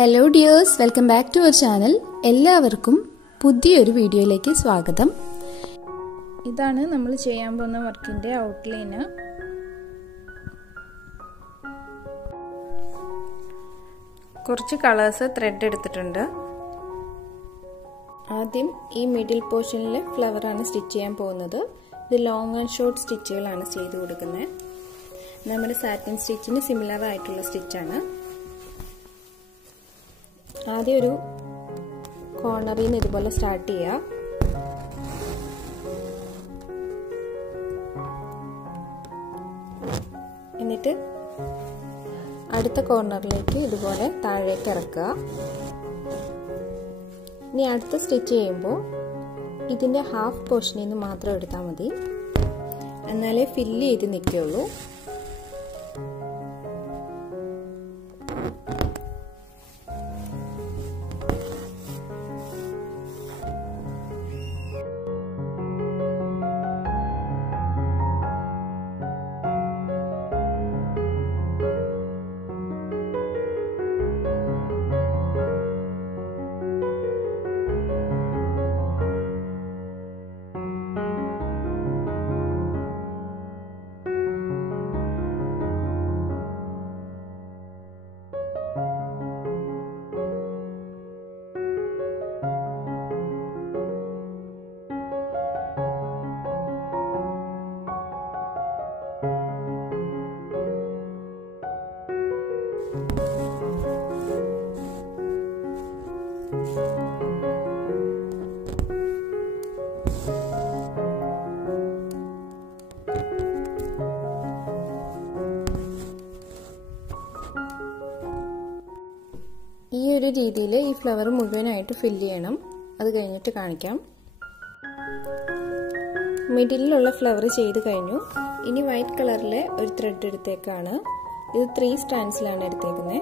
Hello dears, welcome back to our channel. എല്ലാവർക്കും പുതിയൊരു വീഡിയോയിലേക്ക് സ്വാഗതം. ഇതാണ് നമ്മൾ ചെയ്യാൻ പോകുന്ന വർക്കിൻ്റെ ഔട്ട്ലൈന്. കുറച്ച് കളേഴ്സ് ത്രെഡ് എടുത്തിട്ടുണ്ട്. ആദ്യം ഈ മിഡിൽ പോർഷനിൽ ഫ്ലവറാണ് സ്റ്റിച്ച് ചെയ്യാൻ പോകുന്നത്. ഇത് ലോങ് ആൻഡ് ഷോർട്ട് സ്റ്റിച്ചുകളാണ് ചെയ്ത് കൊടുക്കുന്നത്. നമ്മുടെ സാറ്റിൻ സ്റ്റിച്ചിന് സിമിലർ ആയിട്ടുള്ള സ്റ്റിച്ചാണ്. ആദ്യം ഒരു കോർണറിൽ നിന്ന് ഇതുപോലെ സ്റ്റാർട്ട് ചെയ്യുക. എന്നിട്ട് അടുത്ത കോർണറിലേക്ക് ഇതുപോലെ താഴേക്ക് ഇറക്കുക. ഇനി അടുത്ത സ്റ്റിച്ച് ചെയ്യുമ്പോൾ ഇതിൻ്റെ ഹാഫ് പോർഷനിൽ നിന്ന് മാത്രം എടുത്താൽ മതി, എന്നാലേ ഫില്ല് ചെയ്ത് നിൽക്കുകയുള്ളൂ. ഈ ഒരു രീതിയിൽ ഈ ഫ്ലവർ മുഴുവനായിട്ട് ഫില്ല് ചെയ്യണം. അത് കഴിഞ്ഞിട്ട് കാണിക്കാം. മിഡിലുള്ള ഫ്ലവർ ചെയ്ത് കഴിഞ്ഞു. ഇനി വൈറ്റ് കളറിലെ ഒരു ത്രെഡ് എടുത്തേക്കാണ്. ഇത് 3 സ്റ്റാൻഡ്സിലാണ് എടുത്തേക്കുന്നത്.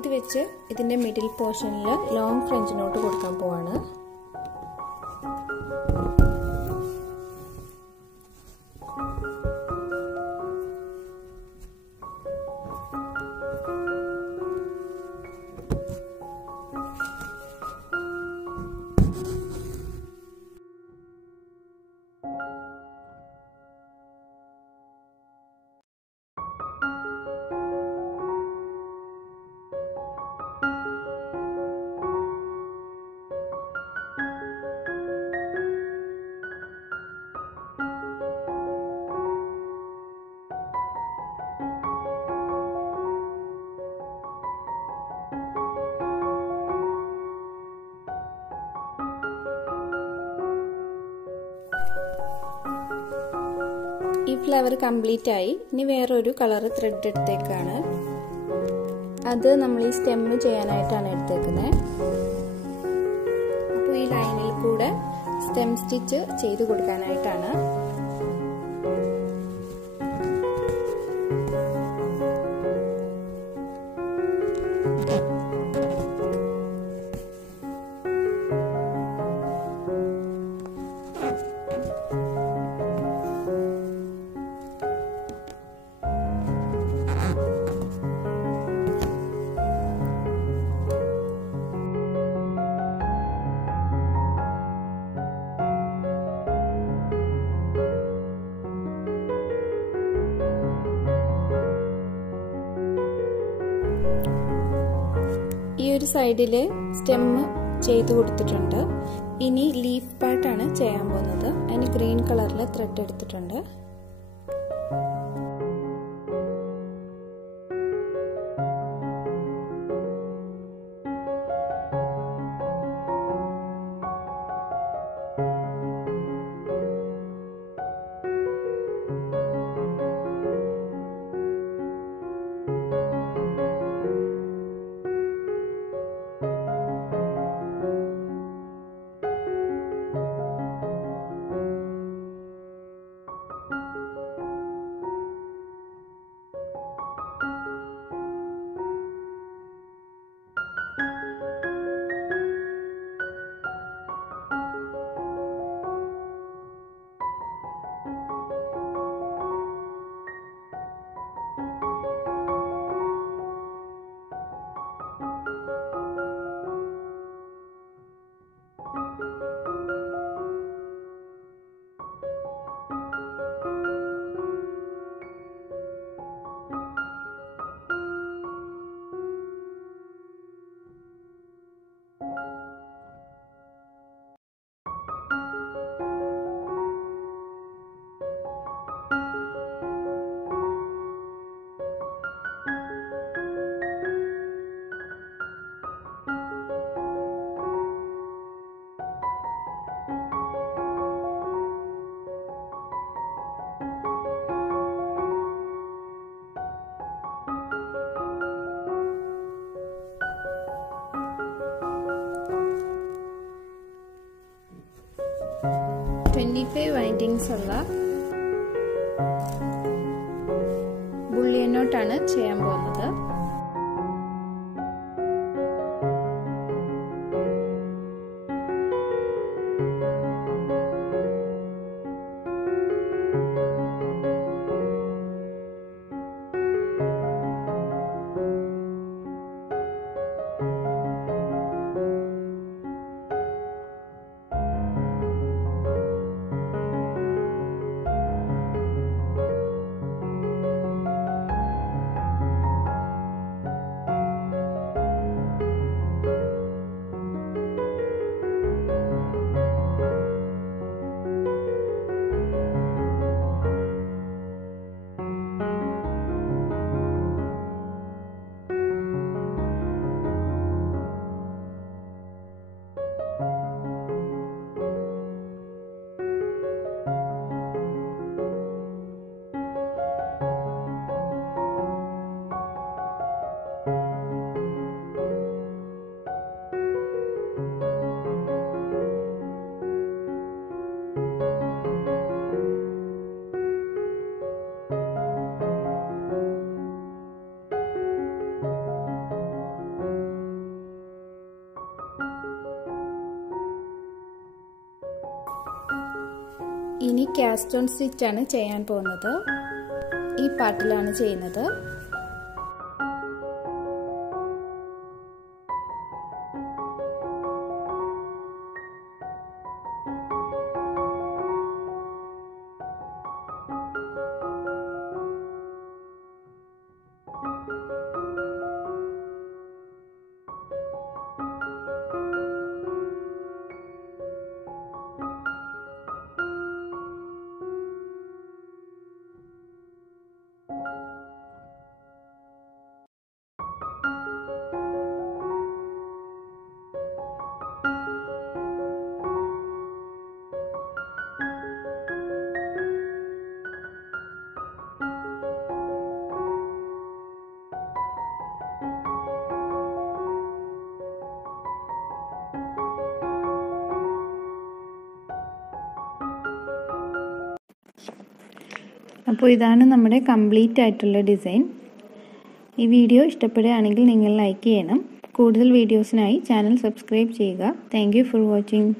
ഇത് വെച്ച് ഇതിൻ്റെ മിഡിൽ പോർഷനിൽ ലോങ് ഫ്രഞ്ച് നോട്ട് കൊടുക്കാൻ പോവാണ്. ഈ ഫ്ലവർ കംപ്ലീറ്റ് ആയി. ഇനി വേറൊരു കളർ ത്രെഡ് എടുത്തേക്കാണ്. അത് നമ്മൾ ഈ സ്റ്റെമ്മ് ചെയ്യാനായിട്ടാണ് എടുത്തേക്കുന്നത്. അപ്പോൾ ഈ ലൈനിൽ കൂടെ സ്റ്റെം സ്റ്റിച്ച് ചെയ്ത് കൊടുക്കാനായിട്ടാണ്. ഈ ഒരു സൈഡില് സ്റ്റെം ചെയ്ത് കൊടുത്തിട്ടുണ്ട്. ഇനി ലീഫ് പാർട്ടാണ് ചെയ്യാൻ പോകുന്നത്. അതിന് ഗ്രീൻ കളറിൽ ത്രെഡ് എടുത്തിട്ടുണ്ട്. 25 വൈൻഡിങ്സ് ഉള്ള ബുള്ളിയൻ നോട്ടാണ് ചെയ്യാൻ പോകുന്നത്. ഇനി കാസ്റ്റ് ഓൺ സ്റ്റിച്ച് ആണ് ചെയ്യാൻ പോകുന്നത്. ഈ പാർട്ടിലാണ് ചെയ്യുന്നത്. അപ്പോൾ ഇതാണ് നമ്മുടെ കംപ്ലീറ്റ് ആയിട്ടുള്ള ഡിസൈൻ. ഈ വീഡിയോ ഇഷ്ടപ്പെടുകയാണെങ്കിൽ നിങ്ങൾ ലൈക്ക് ചെയ്യണം. കൂടുതൽ വീഡിയോസിനായി ചാനൽ സബ്സ്ക്രൈബ് ചെയ്യുക. Thank you for watching.